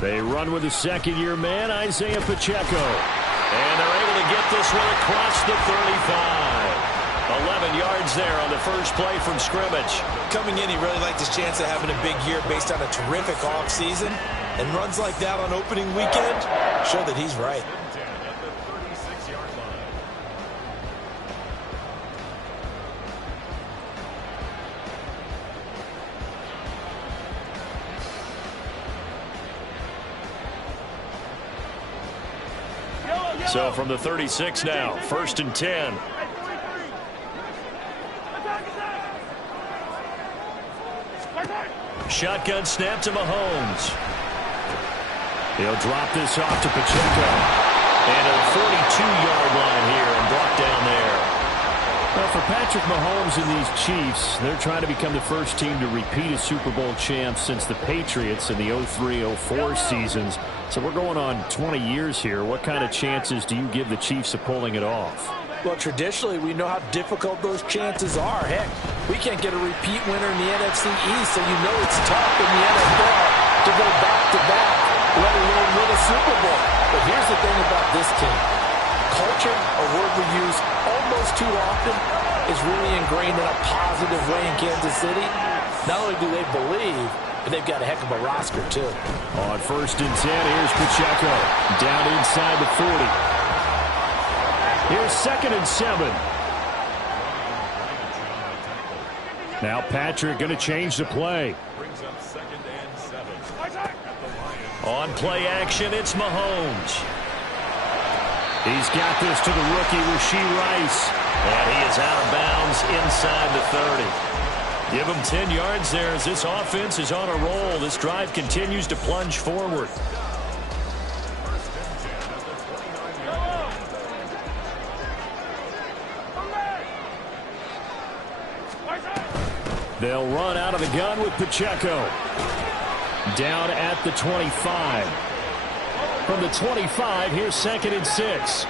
They run with the second-year man, Isaiah Pacheco. And they're able to get this one across the 35. 11 yards there on the first play from scrimmage. Coming in, he really liked his chance of having a big year based on a terrific offseason. And runs like that on opening weekend show that he's right. So from the 36 now, 1st and 10. Shotgun snap to Mahomes. He'll drop this off to Pacheco. And a 42-yard line here and brought down there. Well, for Patrick Mahomes and these Chiefs, they're trying to become the first team to repeat as Super Bowl champs since the Patriots in the 03-04 seasons. So we're going on 20 years here. What kind of chances do you give the Chiefs of pulling it off? Well, traditionally, we know how difficult those chances are. Heck, we can't get a repeat winner in the NFC East, so you know it's tough in the NFL to go back-to-back, let alone win a Super Bowl. But here's the thing about this team. Culture, a word we use almost too often, is really ingrained in a positive way in Kansas City. Not only do they believe, but they've got a heck of a roster, too. On 1st and 10, here's Pacheco. Down inside the 40. Here's 2nd and 7. Now Patrick going to change the play. On play action, it's Mahomes. He's got this to the rookie, Rashee Rice. And he is out of bounds inside the 30. Give him 10 yards there as this offense is on a roll. This drive continues to plunge forward. They'll run out of the gun with Pacheco. Down at the 25. From the 25, here's 2nd and 6.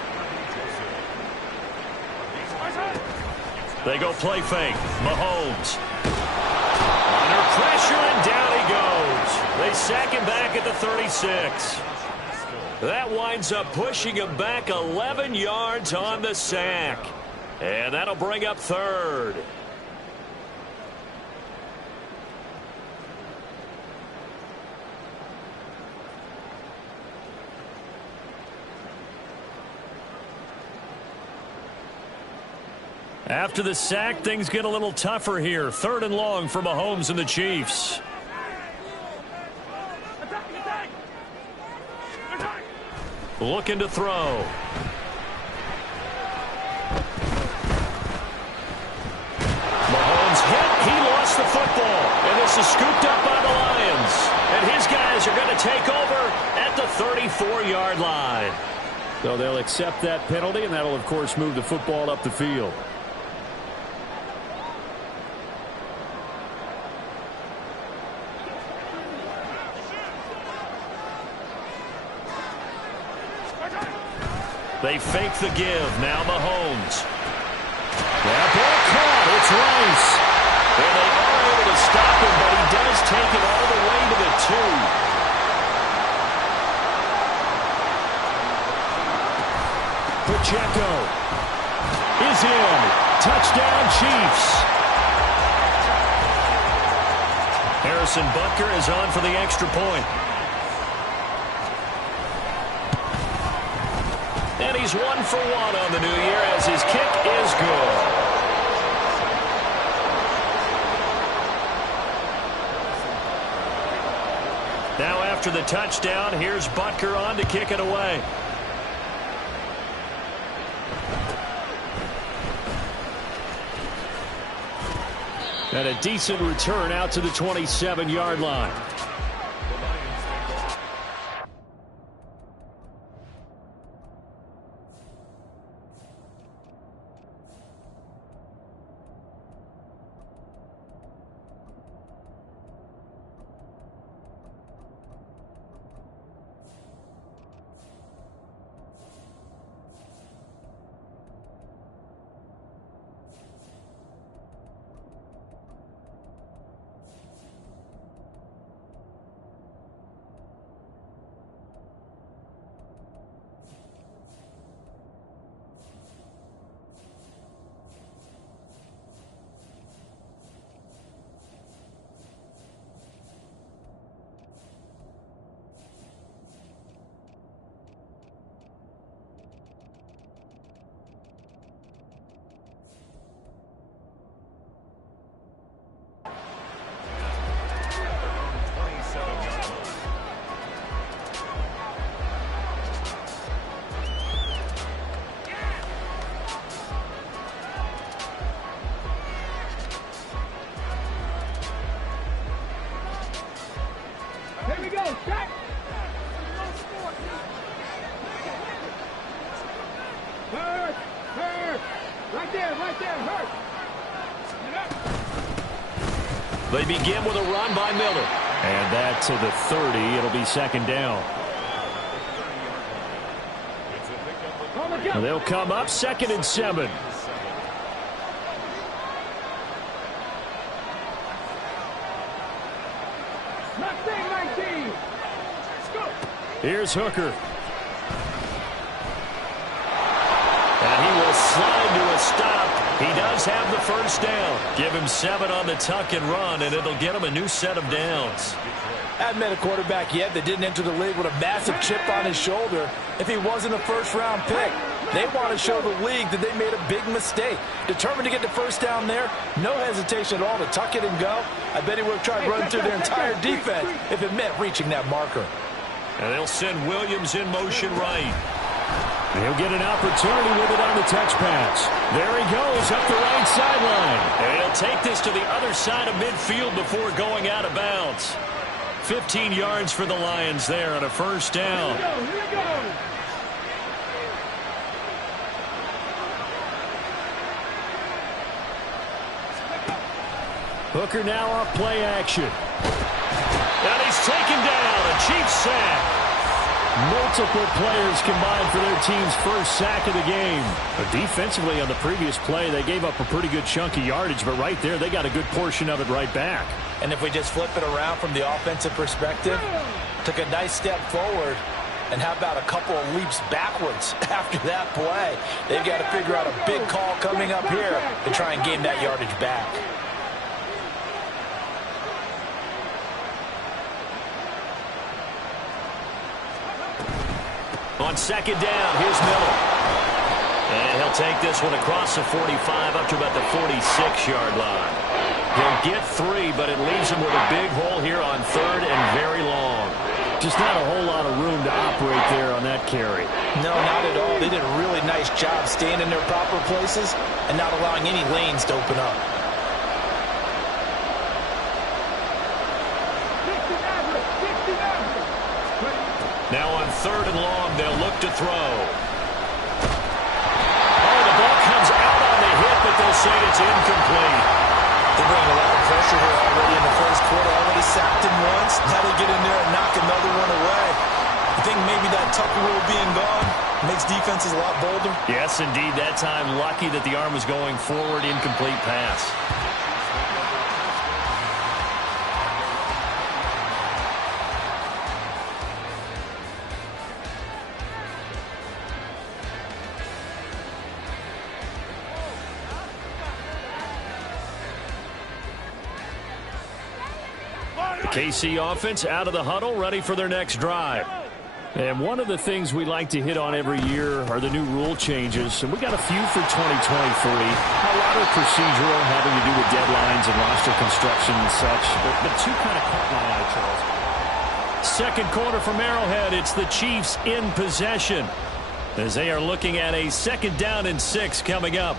They go play fake. Mahomes. Under pressure, and down he goes. They sack him back at the 36. That winds up pushing him back 11 yards on the sack. And that'll bring up 3rd. After the sack, things get a little tougher here. 3rd and long for Mahomes and the Chiefs. Looking to throw. Mahomes hit. He lost the football. And this is scooped up by the Lions. And his guys are going to take over at the 34-yard line. So they'll accept that penalty, and that'll, of course, move the football up the field. They fake the give. Now Mahomes. That ball caught. It's Rice. And they are able to stop him, but he does take it all the way to the 2. Pacheco is in. Touchdown, Chiefs. Harrison Butker is on for the extra point. And he's 1 for 1 on the new year as his kick is good. Now after the touchdown, here's Butker on to kick it away. And a decent return out to the 27-yard line. They begin with a run by Miller. And that to the 30. It'll be second down. They'll come up 2nd and 7. Here's Hooker. And he will slide to a stop. He does have the first down. Give him 7 on the tuck and run, and it'll get him a new set of downs. Hadn't met a quarterback yet that didn't enter the league with a massive chip on his shoulder if he wasn't a first-round pick. They want to show the league that they made a big mistake. Determined to get the first down there, no hesitation at all to tuck it and go. I bet he would have tried to run through their entire defense if it meant reaching that marker. And they'll send Williams in motion right. He'll get an opportunity with it on the touch pass. There he goes up the right sideline. And he'll take this to the other side of midfield before going out of bounds. 15 yards for the Lions there on a first down. Here we go. Hooker now off play action. And he's taken down. A Chiefs sack. Multiple players combined for their team's first sack of the game. But defensively on the previous play, they gave up a pretty good chunk of yardage, but right there, they got a good portion of it right back. And if we just flip it around from the offensive perspective, took a nice step forward, and how about a couple of leaps backwards after that play? They've got to figure out a big call coming up here to try and gain that yardage back. On second down, here's Miller. And he'll take this one across the 45 up to about the 46-yard line. He'll get 3, but it leaves him with a big hole here on 3rd and very long. Just not a whole lot of room to operate there on that carry. No, not at all. They did a really nice job staying in their proper places and not allowing any lanes to open up. Now on 3rd and long, they'll look to throw. Oh, the ball comes out on the hit, but they'll say it's incomplete. They're bringing a lot of pressure here already in the first quarter. Already sacked him once. Now they get in there and knock another one away. I think maybe that Tucker rule being gone makes defenses a lot bolder. Yes, indeed. That time, lucky that the arm was going forward. Incomplete pass. KC offense out of the huddle, ready for their next drive. And one of the things we like to hit on every year are the new rule changes. And we got a few for 2023. A lot of procedural, having to do with deadlines and roster construction and such. But two kind of caught my eye, Charles. Second quarter from Arrowhead. It's the Chiefs in possession as they are looking at a 2nd down and 6 coming up.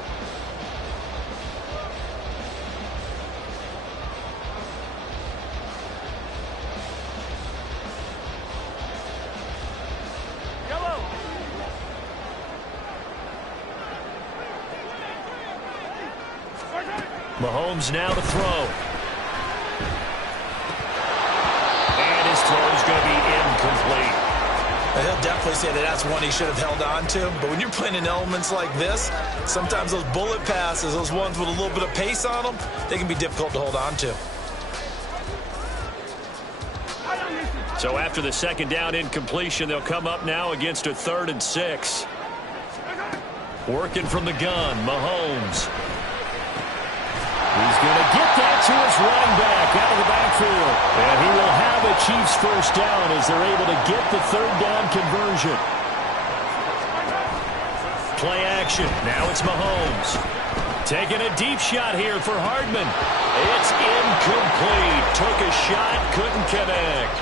Mahomes now to throw. And his throw is going to be incomplete. He'll definitely say that that's one he should have held on to. But when you're playing in elements like this, sometimes those bullet passes, those ones with a little bit of pace on them, they can be difficult to hold on to. So after the 2nd down incompletion, they'll come up now against a 3rd and 6. Working from the gun, Mahomes. He's going to get that to his running back out of the backfield. And he will have a Chiefs first down as they're able to get the 3rd down conversion. Play action. Now it's Mahomes. Taking a deep shot here for Hardman. It's incomplete. Took a shot, couldn't connect.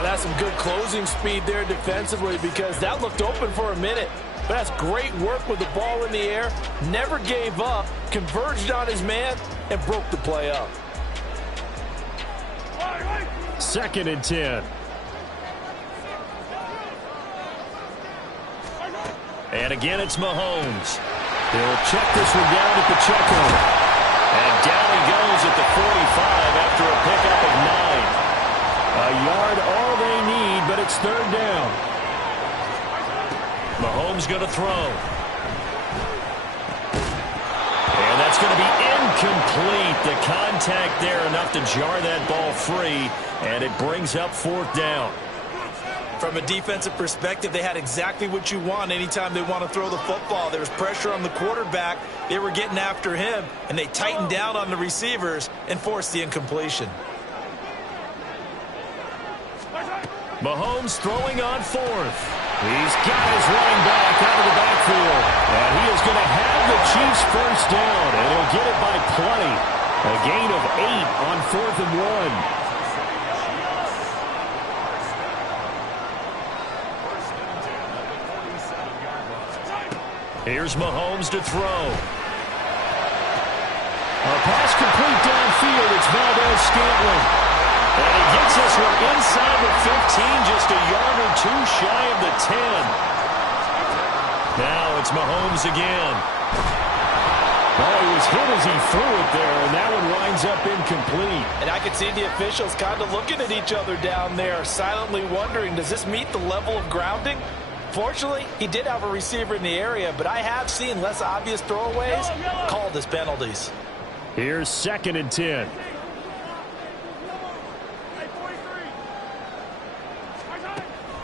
That's some good closing speed there defensively because that looked open for a minute. But that's great work with the ball in the air. Never gave up. Converged on his man and broke the play up. 2nd and 10. And again, it's Mahomes. He'll check this one down to Pacheco. And down he goes at the 45 after a pickup of 9. A yard all they need, but it's third down. Mahomes going to throw. And that's going to be incomplete. The contact there enough to jar that ball free, and it brings up fourth down. From a defensive perspective, they had exactly what you want anytime they want to throw the football. There was pressure on the quarterback. They were getting after him, and they tightened down on the receivers and forced the incompletion. Mahomes throwing on fourth. He's got his running back out of the backfield. And he is going to have the Chiefs first down, and he'll get it by plenty. A gain of 8 on 4th and 1. Here's Mahomes to throw. A pass complete downfield. It's Valdez-Scantling. And he gets this one inside the 15, just a yard or two shy of the 10. Now it's Mahomes again. Well, he was hit as he threw it there, and that one winds up incomplete. And I could see the officials kind of looking at each other down there, silently wondering, does this meet the level of grounding? Fortunately, he did have a receiver in the area, but I have seen less obvious throwaways called as penalties. Here's 2nd and 10.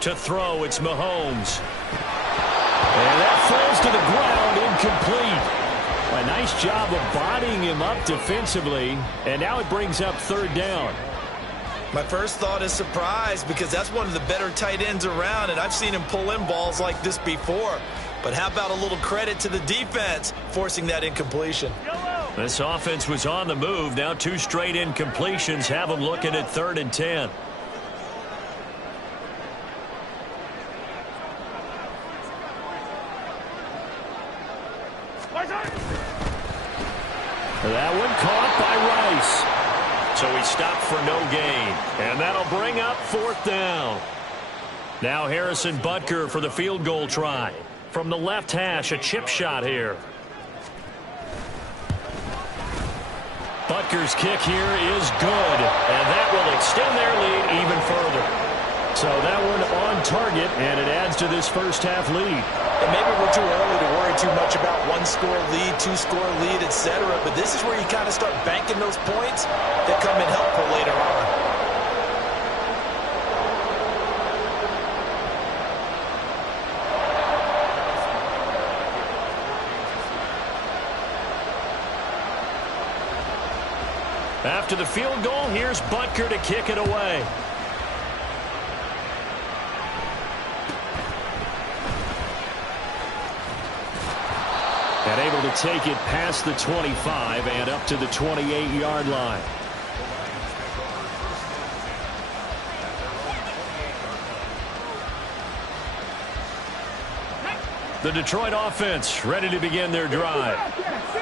To throw, it's Mahomes. And that falls to the ground, incomplete. A nice job of bodying him up defensively, and now it brings up third down. My first thought is surprise, because that's one of the better tight ends around, and I've seen him pull in balls like this before. But how about a little credit to the defense forcing that incompletion? This offense was on the move. Now 2 straight incompletions have them looking at 3rd and 10. That one caught by Rice. So he stopped for no gain. And that'll bring up 4th down. Now Harrison Butker for the field goal try. From the left hash, a chip shot here. Butker's kick here is good. And that will extend their lead even further. So that one on target, and it adds to this first half lead. And maybe we're too early to worry too much about 1-score lead, 2-score lead, etc. But this is where you kind of start banking those points that come in helpful later on. After the field goal, here's Butker to kick it away. And able to take it past the 25 and up to the 28-yard line. The Detroit offense ready to begin their drive.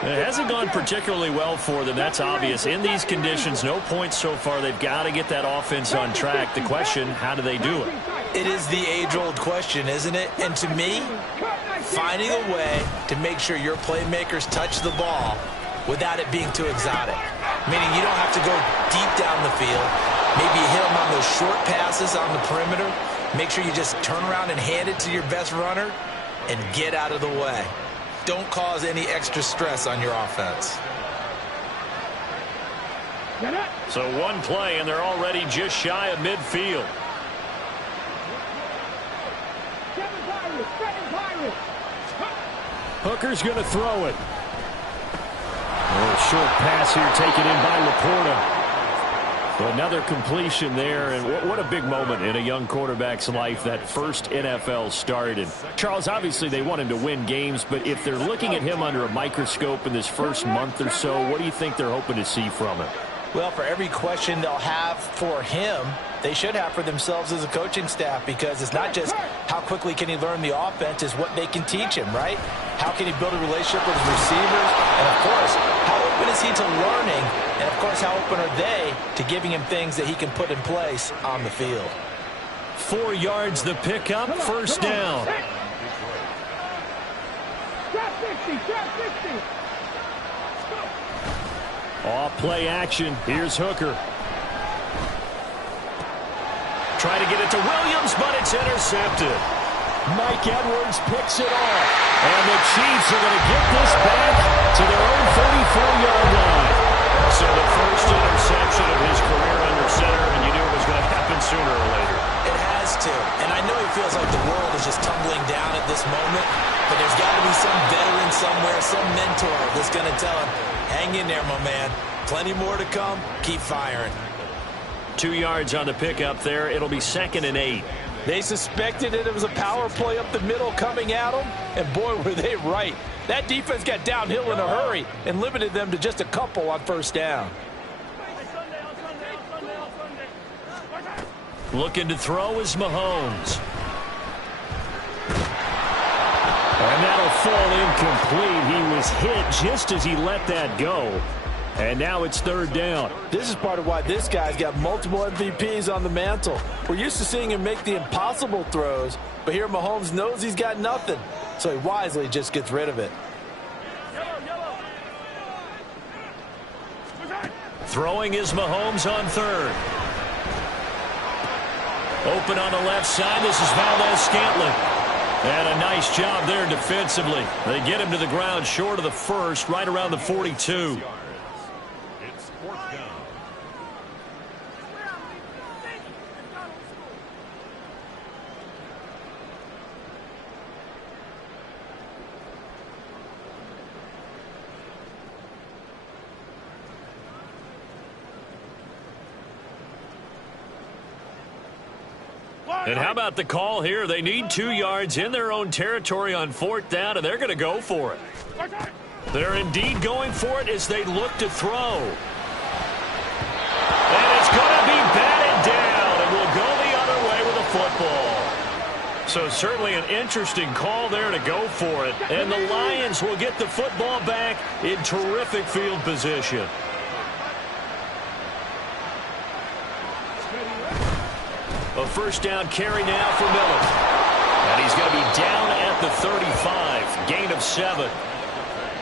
It hasn't gone particularly well for them. That's obvious. In these conditions, no points so far. They've got to get that offense on track. The question, how do they do it? It is the age-old question, isn't it? And to me, finding a way to make sure your playmakers touch the ball without it being too exotic. Meaning you don't have to go deep down the field. Maybe you hit them on those short passes on the perimeter. Make sure you just turn around and hand it to your best runner and get out of the way. Don't cause any extra stress on your offense. So one play, and they're already just shy of midfield. Hooker's going to throw it. A short pass here taken in by Laporta. Another completion there, and what a big moment in a young quarterback's life, that first NFL start. And Charles, obviously they want him to win games, but if they're looking at him under a microscope in this first month or so, what do you think they're hoping to see from him? Well, for every question they'll have for him, they should have for themselves as a coaching staff, because it's not just how quickly can he learn the offense, it's what they can teach him, right? How can he build a relationship with his receivers? And, of course, how open is he to learning? And, of course, how open are they to giving him things that he can put in place on the field? 4 yards the pickup, first down. Off play action. Here's Hooker. Trying to get it to Williams, but it's intercepted. Mike Edwards picks it off. And the Chiefs are going to get this back to their own 34-yard line. So the first interception of his career under center, and you knew it was going to happen sooner or later. It has to. And I know he feels like the world is just tumbling down at this moment, but there's got to be some veteran somewhere, some mentor that's going to tell him, hang in there, my man. Plenty more to come. Keep firing. 2 yards on the pickup there. It'll be 2nd and 8. They suspected it was a power play up the middle coming at them, and boy, were they right. That defense got downhill in a hurry and limited them to just a couple on first down. Looking to throw is Mahomes. And that'll fall incomplete. He was hit just as he let that go. And now it's 3rd down. This is part of why this guy's got multiple MVPs on the mantle. We're used to seeing him make the impossible throws, but here Mahomes knows he's got nothing, so he wisely just gets rid of it. Throwing is Mahomes on 3rd. Open on the left side. This is Valdez-Scantling. And a nice job there defensively. They get him to the ground short of the first, right around the 42. And how about the call here? They need 2 yards in their own territory on 4th down, and they're going to go for it. They're indeed going for it as they look to throw. And it's going to be batted down, and will go the other way with a football. So certainly an interesting call there to go for it. And the Lions will get the football back in terrific field position. A first down carry now for Miller. And he's going to be down at the 35. Gain of 7.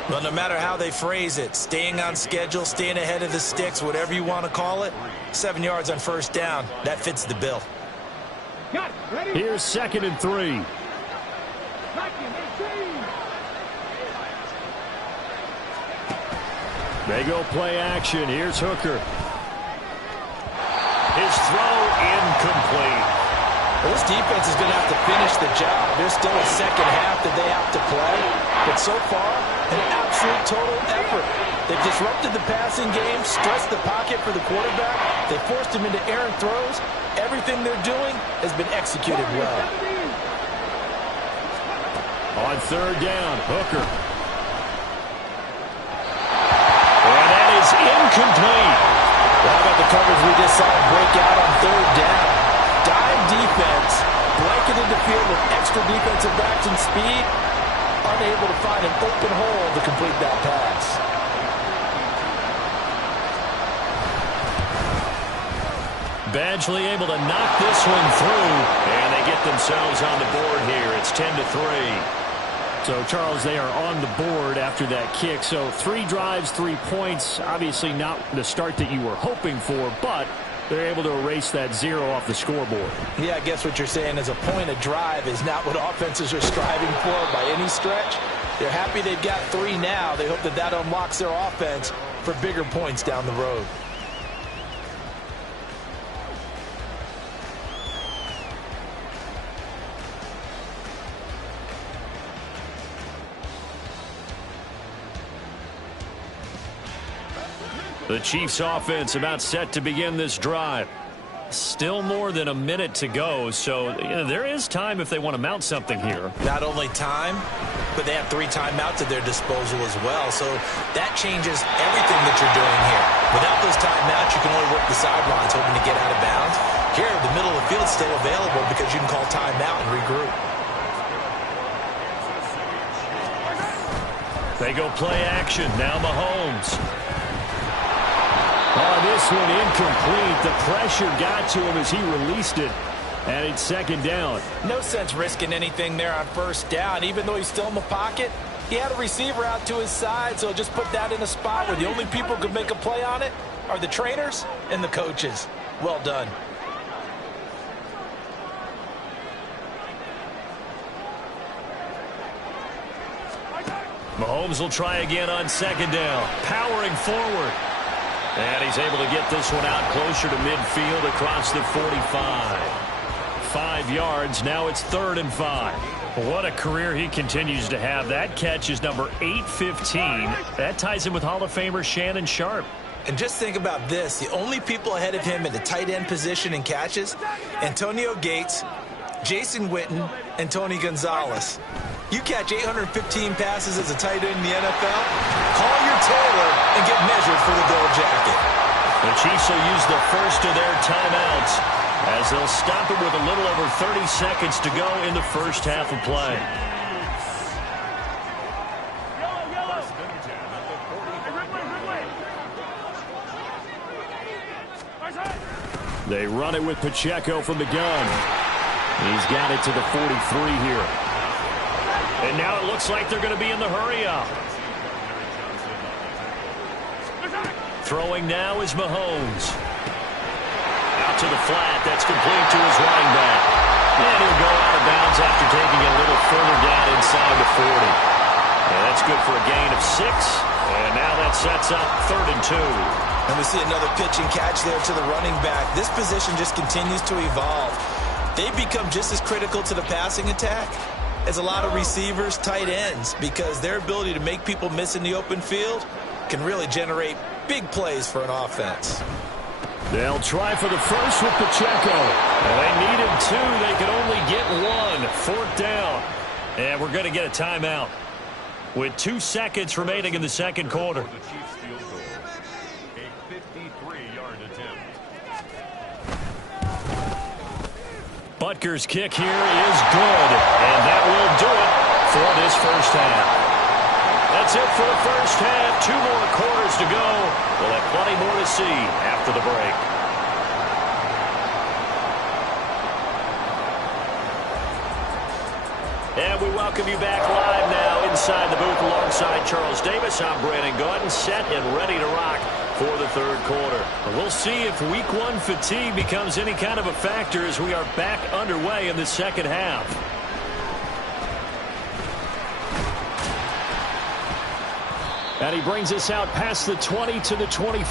Well, no matter how they phrase it, staying on schedule, staying ahead of the sticks, whatever you want to call it, 7 yards on first down, that fits the bill. Here's 2nd and 3. They go play action. Here's Hooker. His throw incomplete. Well, this defense is going to have to finish the job. There's still a second half that they have to play. But so far, an absolute total effort. They've disrupted the passing game, stressed the pocket for the quarterback. They forced him into errant throws. Everything they're doing has been executed well. On 3rd down, Hooker. And that is incomplete. How about the coverage we just saw break out on 3rd down? Dime defense, blanketed the field with extra defensive backs and speed, unable to find an open hole to complete that pass. Badgley able to knock this one through, and they get themselves on the board here. It's 10-3. So, Charles, they are on the board after that kick. So 3 drives, 3 points. Obviously not the start that you were hoping for, but they're able to erase that 0 off the scoreboard. Yeah, I guess what you're saying is a point of drive is not what offenses are striving for by any stretch. They're happy they've got 3 now. They hope that that unlocks their offense for bigger points down the road. The Chiefs offense about set to begin this drive. Still more than a minute to go, so there is time if they want to mount something here. Not only time, but they have 3 timeouts at their disposal as well, so that changes everything that you're doing here. Without those timeouts, you can only work the sidelines hoping to get out of bounds. Here, the middle of the field is still available because you can call timeout and regroup. They go play action. Now Mahomes. Oh, this one incomplete. The pressure got to him as he released it. And it's 2nd down. No sense risking anything there on first down. Even though he's still in the pocket, He had a receiver out to his side, so just put that in a spot where the only people who could make a play on it are the trainers and the coaches. Well done. Mahomes will try again on second down, powering forward. And he's able to get this one out closer to midfield across the 45. 5 yards, now it's 3rd and 5. What a career he continues to have. That catch is number 815. That ties him with Hall of Famer Shannon Sharpe. And just think about this. The only people ahead of him in the tight end position in catches, Antonio Gates, Jason Witten, and Tony Gonzalez. You catch 815 passes as a tight end in the NFL, call your tailor and get measured for the gold jacket. The Chiefs will use the first of their timeouts as they'll stop it with a little over 30 seconds to go in the first half of play. They run it with Pacheco from the gun. He's got it to the 43 here. And now it looks like they're going to be in the hurry-up. Throwing now is Mahomes. Out to the flat. That's complete to his running back. And he'll go out of bounds after taking it a little further down inside the 40. And that's good for a gain of 6. And now that sets up 3rd and 2. And we see another pitch and catch there to the running back. This position just continues to evolve. They become just as critical to the passing attack as a lot of receivers, tight ends, because their ability to make people miss in the open field can really generate big plays for an offense. They'll try for the first with Pacheco. And they needed 2. They could only get 1. 4th down. And we're going to get a timeout with 2 seconds remaining in the second quarter. Butker's kick here is good, and that will do it for this first half. That's it for the first half. 2 more quarters to go. We'll have plenty more to see after the break. And we welcome you back live now inside the booth alongside Charles Davis. I'm Brandon Gaudin, set and ready to rock for the third quarter. We'll see if week 1 fatigue becomes any kind of a factor as we are back underway in the second half. And he brings us out past the 20 to the 20.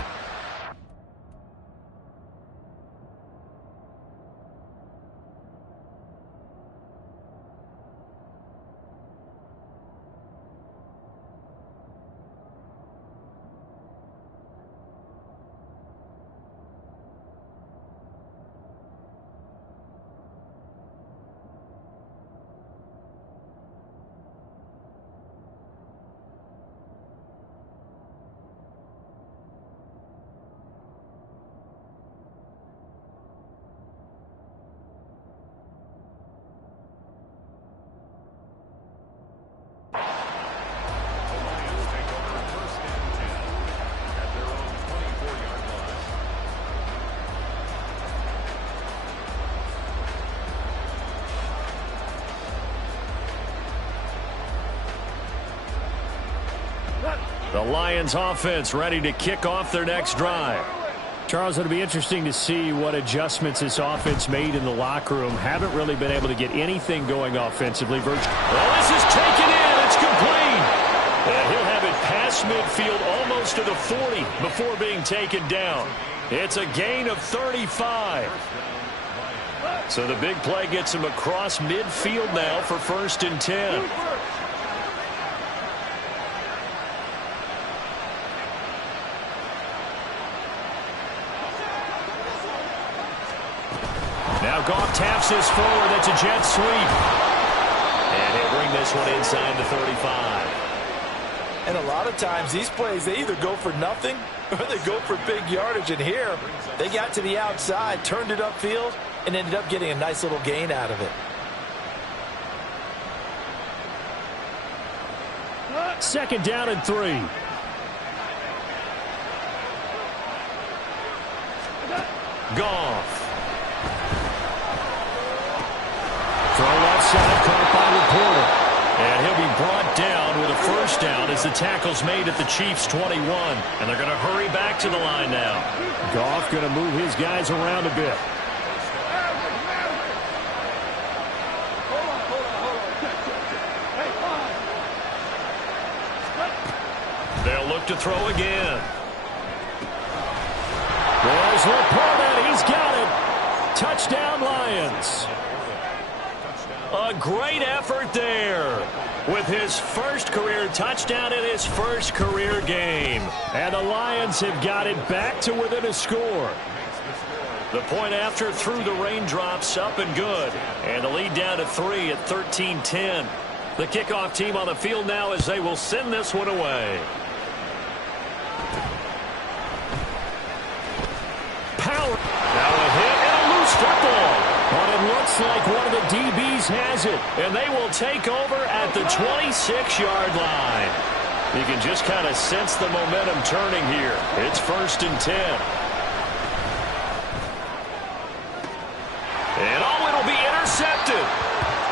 The Lions offense ready to kick off their next drive. Charles, it'll be interesting to see what adjustments this offense made in the locker room. Haven't really been able to get anything going offensively. Well, this is taken in. It's complete. And he'll have it past midfield almost to the 40 before being taken down. It's a gain of 35. So the big play gets him across midfield now for 1st and 10. Now Goff taps this forward. That's a jet sweep. And he'll bring this one inside the 35. And a lot of times these plays, they either go for nothing or they go for big yardage. And here, they got to the outside, turned it upfield, and ended up getting a nice little gain out of it. 2nd down and 3. Goff. Throw left side, caught by Laporta. And he'll be brought down with a the tackle's made at the Chiefs' 21, and they're going to hurry back to the line now. Goff going to move his guys around a bit. They'll look to throw again. There's Laporta. He's got it. Touchdown, Lions. A great effort there with his first career touchdown in his first career game. And the Lions have got it back to within a score. The point after through the raindrops, up and good. And the lead down to 3 at 13-10. The kickoff team on the field now as they will send this one away. Power. Now a hit and a loose football. But it looks like one of the DBs has it. And they will take over at the 26-yard line. You can just kind of sense the momentum turning here. It's 1st and 10. And it'll be intercepted.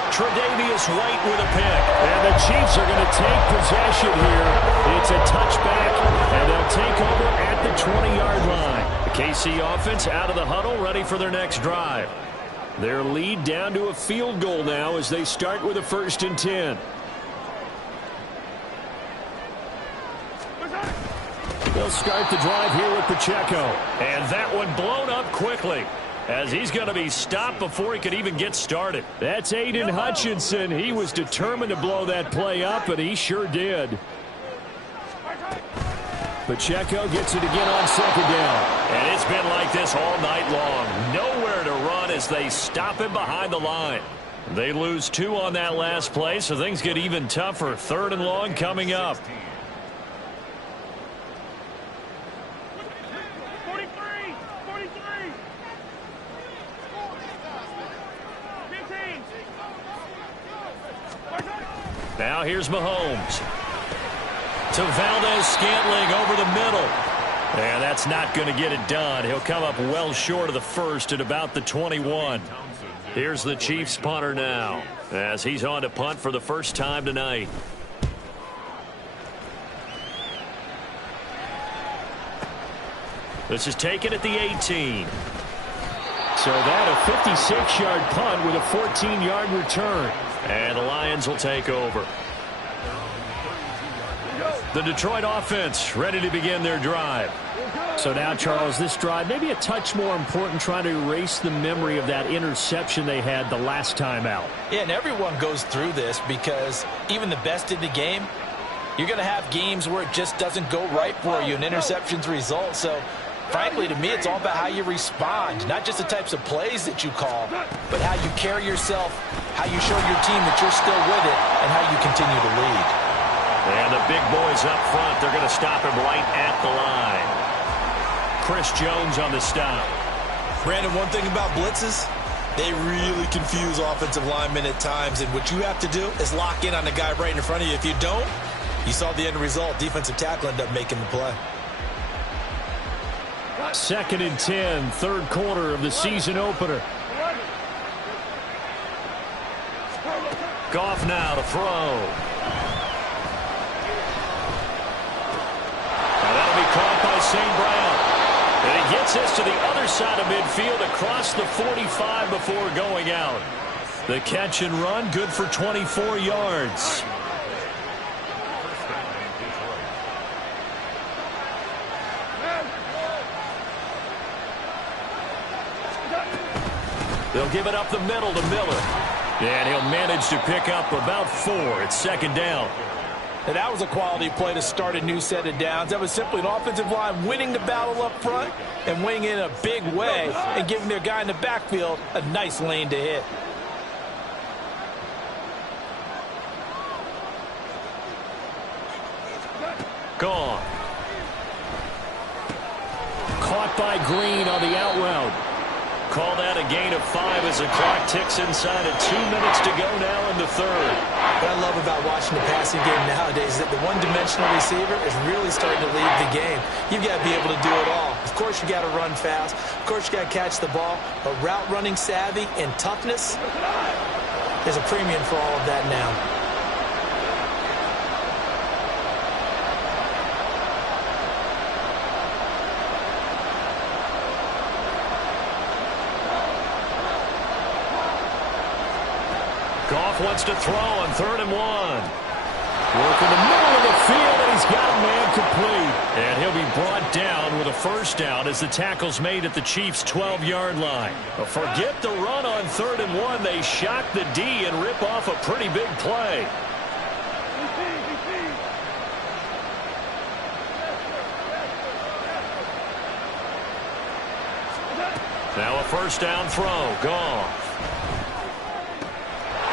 Tre'Davious White with a pick. And the Chiefs are going to take possession here. It's a touchback, and they'll take over at the 20-yard line. The KC offense out of the huddle, ready for their next drive. Their lead down to a field goal now as they start with a 1st and 10. They'll start the drive here with Pacheco. And that one blown up quickly as he's going to be stopped before he could even get started. That's Aiden Hutchinson. He was determined to blow that play up, and he sure did. Pacheco gets it again on 2nd down. And it's been like this all night long. Nowhere to run as they stop him behind the line. They lose 2 on that last play, so things get even tougher. 3rd and long coming up. 43. Now here's Mahomes. To Valdez-Scantling over the middle. And that's not going to get it done. He'll come up well short of the first at about the 21. Here's the Chiefs punter now as he's on to punt for the first time tonight. This is taken at the 18. So that a 56-yard punt with a 14-yard return. And the Lions will take over. The Detroit offense ready to begin their drive. So now, Charles, this drive maybe a touch more important, trying to erase the memory of that interception they had the last time out. Yeah, and everyone goes through this because even the best in the game, you're going to have games where it just doesn't go right for you, and interceptions result. So, frankly, to me, it's all about how you respond, not just the types of plays that you call, but how you carry yourself, how you show your team that you're still with it, and how you continue to lead. And the big boys up front, they're going to stop him right at the line. Chris Jones on the stop. Brandon, one thing about blitzes, they really confuse offensive linemen at times, and what you have to do is lock in on the guy right in front of you. If you don't, you saw the end result. Defensive tackle ended up making the play. 2nd and 10, 3rd quarter of the season opener. Goff now to throw. Caught by St. Brown. And he gets this to the other side of midfield across the 45 before going out. The catch and run good for 24 yards. They'll give it up the middle to Miller. And he'll manage to pick up about 4. It's 2nd down. And that was a quality play to start a new set of downs. That was simply an offensive line winning the battle up front and winning in a big way and giving their guy in the backfield a nice lane to hit. Gone. Caught by Green on the out route. Call that a gain of 5 as the clock ticks inside of 2 minutes to go now in the 3rd. What I love about watching the passing game nowadays is that the one-dimensional receiver is really starting to lead the game. You've got to be able to do it all. Of course, you got to run fast. Of course, you got to catch the ball. But route running savvy and toughness, there's a premium for all of that now. Goff wants to throw on 3rd and 1. Work in the middle of the field, and he's got a man complete. And he'll be brought down with a first down as the tackle's made at the Chiefs' 12-yard line. But forget the run on 3rd and 1. They shock the D and rip off a pretty big play. Now a first down throw. Goff.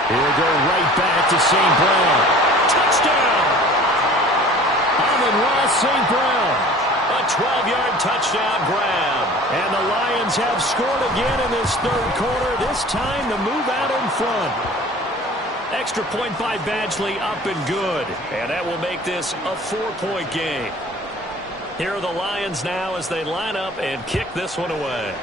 He'll go right back to St. Brown. Touchdown! Amon-Ra St. Brown. A 12-yard touchdown grab. And the Lions have scored again in this 3rd quarter. This time to move out in front. Extra point by Badgley, up and good. And that will make this a 4-point game. Here are the Lions now as they line up and kick this one away.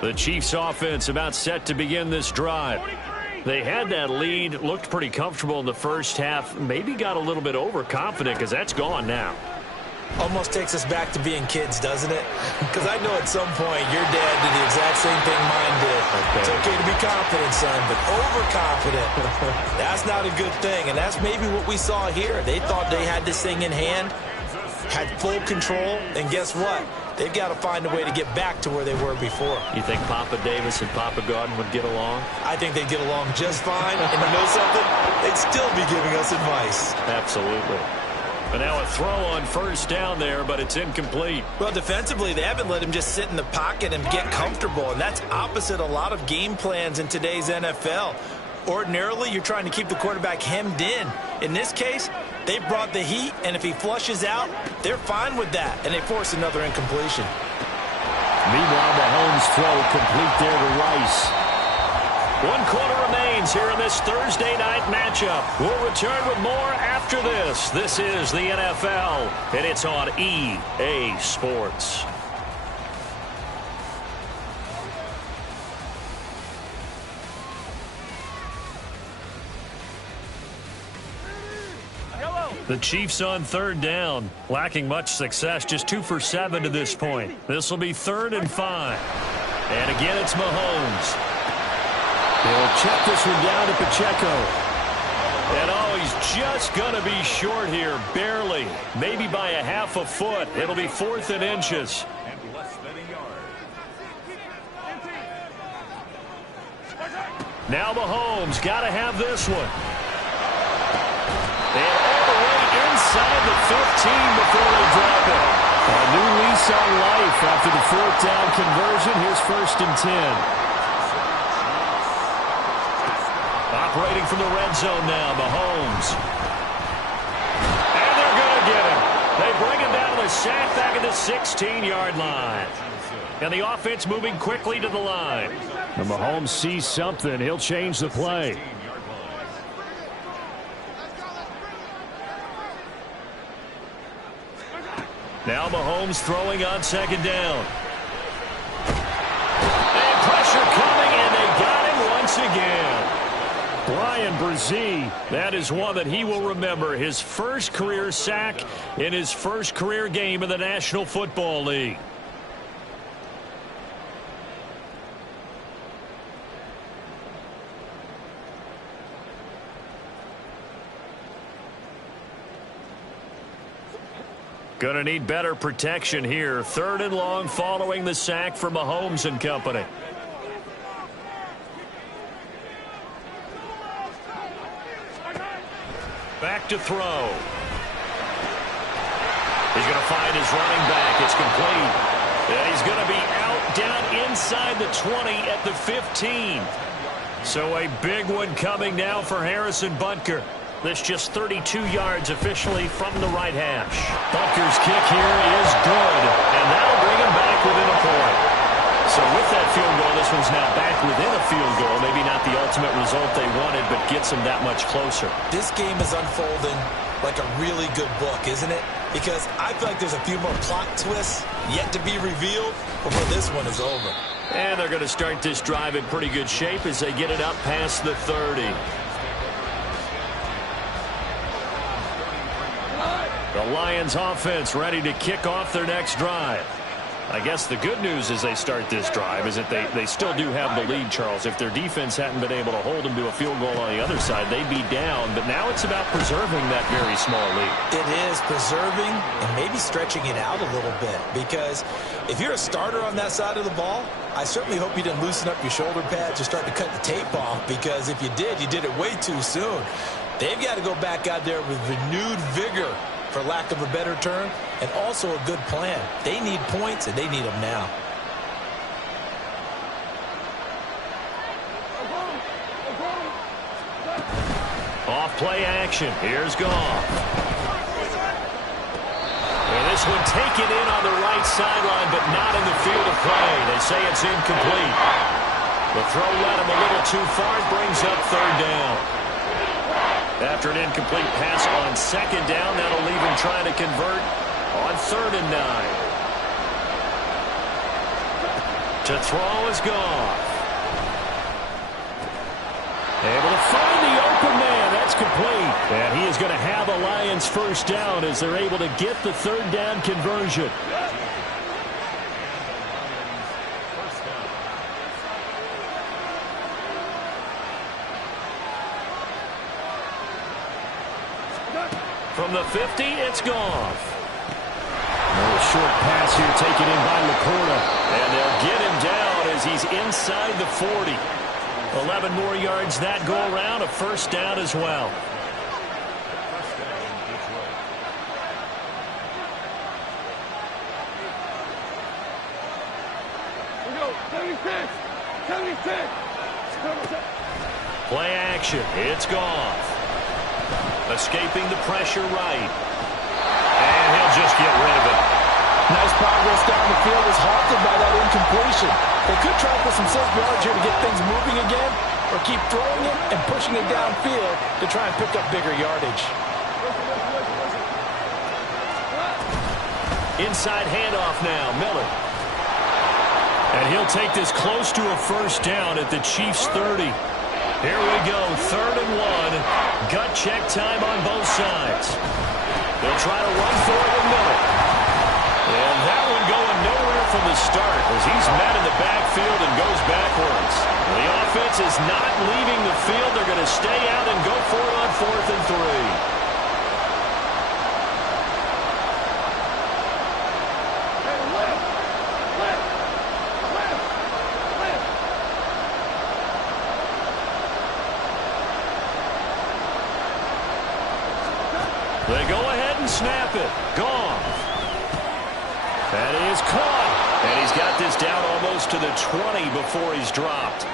The Chiefs offense about set to begin this drive. They had that lead, looked pretty comfortable in the first half, maybe got a little bit overconfident because that's gone now. Almost takes us back to being kids, doesn't it? Because I know at some point your dad did the exact same thing mine did. Okay. It's okay to be confident, son, but overconfident, that's not a good thing. And that's maybe what we saw here. They thought they had this thing in hand, had full control, and guess what? They've got to find a way to get back to where they were before. You think Papa Davis and Papa Garden would get along? I think they'd get along just fine. And you know something? They'd still be giving us advice. Absolutely. But now a throw on first down there, but it's incomplete. Well, defensively, they haven't let him just sit in the pocket and get comfortable. And that's opposite a lot of game plans in today's NFL. Ordinarily, you're trying to keep the quarterback hemmed in. In this case, they brought the heat, and if he flushes out, they're fine with that, and they force another incompletion. Meanwhile, Mahomes' throw complete there to Rice. 1 quarter remains here in this Thursday night matchup. We'll return with more after this. This is the NFL, and it's on EA Sports. The Chiefs on 3rd down, lacking much success, just 2 for 7 to this point. This will be 3rd and 5. And again, it's Mahomes. He'll check this one down to Pacheco. And oh, he's just going to be short here, barely, maybe by a half a foot. It'll be 4th and inches. Now Mahomes got to have this one. And all the way inside the 15 before they drop it. A new lease on life after the 4th down conversion. Here's 1st and 10. Operating from the red zone now, Mahomes. And they're going to get him. They bring him down to the sack back at the 16-yard line. And the offense moving quickly to the line. And Mahomes sees something. He'll change the play. Now Mahomes throwing on 2nd down. And pressure coming, and they got him once again. Brian Brzee, that is one that he will remember. His first career sack in his first career game in the National Football League. Going to need better protection here. 3rd and long following the sack for Mahomes and company. Back to throw. He's going to find his running back. It's complete. And he's going to be out down inside the 20 at the 15. So a big one coming now for Harrison Butker. This just 32 yards officially from the right hash. Butker's kick here is good, and that'll bring him back within a point. So with that field goal, this one's now back within a field goal. Maybe not the ultimate result they wanted, but gets them that much closer. This game is unfolding like a really good book, isn't it? because I feel like there's a few more plot twists yet to be revealed before this one is over. And they're going to start this drive in pretty good shape as they get it up past the 30. The Lions offense ready to kick off their next drive. I guess the good news as they start this drive is that they still do have the lead, Charles. If their defense hadn't been able to hold them to a field goal on the other side, they'd be down. But now it's about preserving that very small lead. It is preserving and maybe stretching it out a little bit, because if you're a starter on that side of the ball, I certainly hope you didn't loosen up your shoulder pads or start to cut the tape off, because if you did it way too soon. They've got to go back out there with renewed vigor, for lack of a better term, and also a good plan. They need points, and they need them now. Off play action. Here's Goff. And this one taken in on the right sideline, but not in the field of play. They say it's incomplete. The throw led him a little too far. It brings up third down. After an incomplete pass on second down, that'll leave him trying to convert on 3rd and 9. To throw is Goff. Able to find the open man. That's complete. And he is going to have a Lions first down as they're able to get the 3rd down conversion. From the 50, it's Goff. A short pass here taken in by Laporta. And they'll get him down as he's inside the 40. 11 more yards that go around, a first down as well. Play action. It's Goff. Escaping the pressure right. And he'll just get rid of it. Nice progress down the field, was halted by that incompletion. They could try for some safe yards here to get things moving again, or keep throwing it and pushing it downfield to try and pick up bigger yardage. Inside handoff now, Miller. And he'll take this close to a first down at the Chiefs' 30. Here we go, 3rd and 1. Gut check time on both sides. They'll try to run for it with Miller. And that one going nowhere from the start as he's met in the backfield and goes backwards. The offense is not leaving the field. They're going to stay out and go for it on 4th and 3. They go ahead and snap it. Goff. That is caught. And he's got this down almost to the 20 before he's dropped.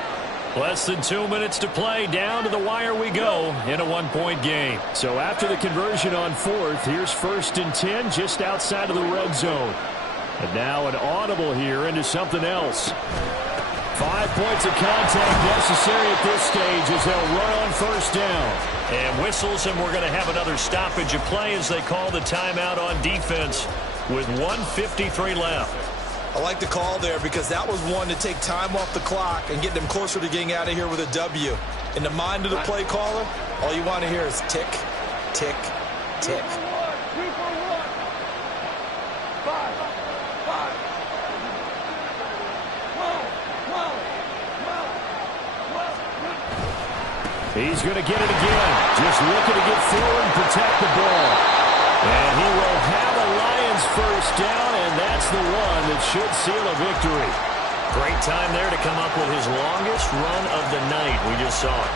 Less than 2 minutes to play. Down to the wire we go in a 1-point game. So after the conversion on 4th, here's 1st and 10 just outside of the red zone. And now an audible here into something else. 5 points of contact necessary at this stage as they'll run on first down. And whistles, and we're going to have another stoppage of play as they call the timeout on defense with 1:53 left. I like the call there because that was one to take time off the clock and get them closer to getting out of here with a W. In the mind of the play caller, all you want to hear is tick, tick, tick. He's going to get it again. Just looking to get forward and protect the ball. And he will have a Lions first down, and that's the one that should seal a victory. Great time there to come up with his longest run of the night. We just saw it.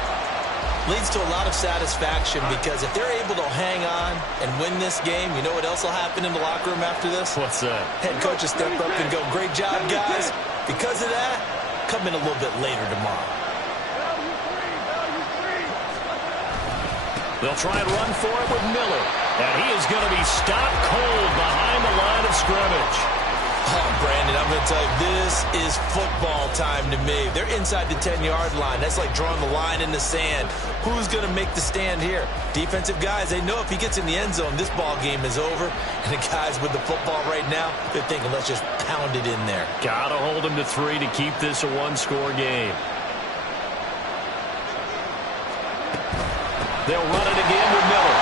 Leads to a lot of satisfaction because if they're able to hang on and win this game, you know what else will happen in the locker room after this? What's that? Head coach will step up and go, great job, guys. Because of that, come in a little bit later tomorrow. They'll try and run for it with Miller. And he is going to be stopped cold behind the line of scrimmage. Oh, Brandon, I'm going to tell you, this is football time to me. They're inside the 10-yard line. That's like drawing the line in the sand. Who's going to make the stand here? Defensive guys, they know if he gets in the end zone, this ball game is over. And the guys with the football right now, they're thinking, let's just pound it in there. Got to hold him to 3 to keep this a one-score game. They'll run it again with Miller.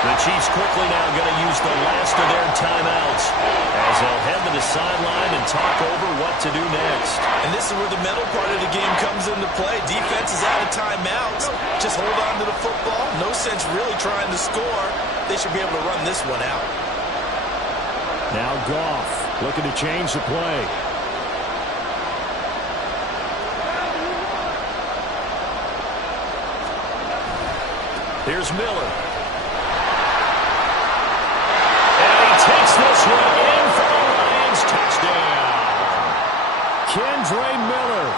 The Chiefs quickly now going to use the last of their timeouts as they'll head to the sideline and talk over what to do next. And this is where the mental part of the game comes into play. Defense is out of timeouts. Just hold on to the football. No sense really trying to score. They should be able to run this one out. Now Goff looking to change the play. Here's Miller. Takes this one in for the Lions touchdown. Kendre Miller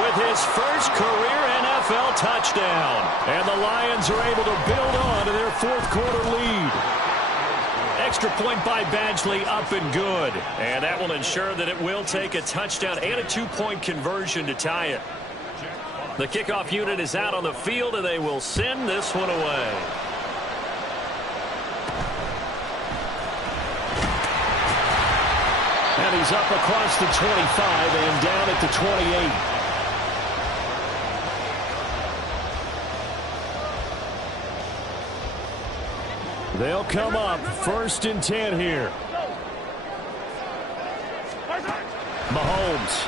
with his first career NFL touchdown. And the Lions are able to build on to their fourth-quarter lead. Extra point by Badgley, up and good. And that will ensure that it will take a touchdown and a two-point conversion to tie it. The kickoff unit is out on the field, and they will send this one away. And he's up across the 25 and down at the 28. They'll come up 1st and 10 here. Mahomes.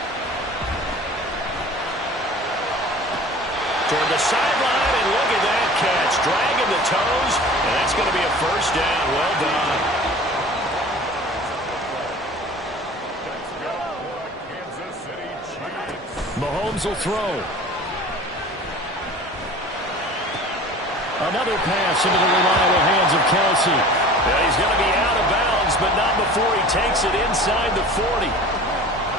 Toward the sideline, and look at that catch. Dragging the toes, and that's going to be a first down. Well done. Mahomes will throw. Another pass into the reliable hands of Kelsey. Yeah, he's going to be out of bounds, but not before he takes it inside the 40.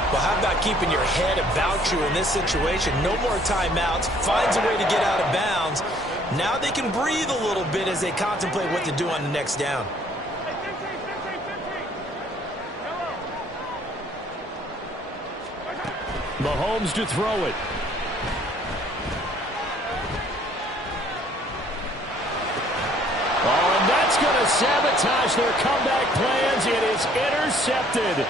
Well, how about keeping your head about you in this situation? No more timeouts. Finds a way to get out of bounds. Now they can breathe a little bit as they contemplate what to do on the next down. Mahomes to throw it. Oh, and that's going to sabotage their comeback plans. It is intercepted.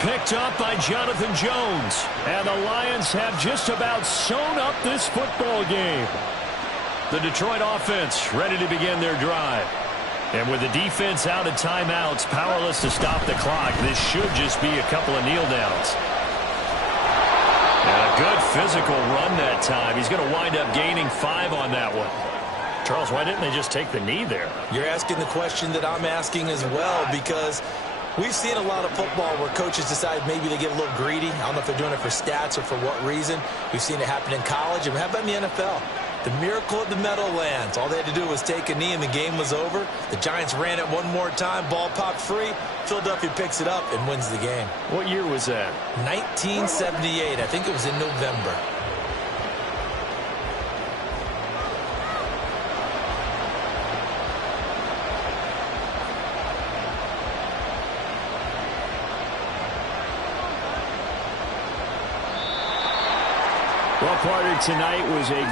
Picked up by Jonathan Jones. And the Lions have just about sewn up this football game. The Detroit offense ready to begin their drive. And with the defense out of timeouts, powerless to stop the clock, this should just be a couple of kneel downs. And a good physical run that time. He's going to wind up gaining 5 on that one. Charles, why didn't they just take the knee there? You're asking the question that I'm asking as well, because we've seen a lot of football where coaches decide maybe they get a little greedy. I don't know if they're doing it for stats or for what reason. We've seen it happen in college, and how about in the NFL? The miracle of the Meadowlands. All they had to do was take a knee, and the game was over. The Giants ran it one more time. Ball popped free. Philadelphia picks it up and wins the game. What year was that? 1978. I think it was in November. Well, partner, tonight was a great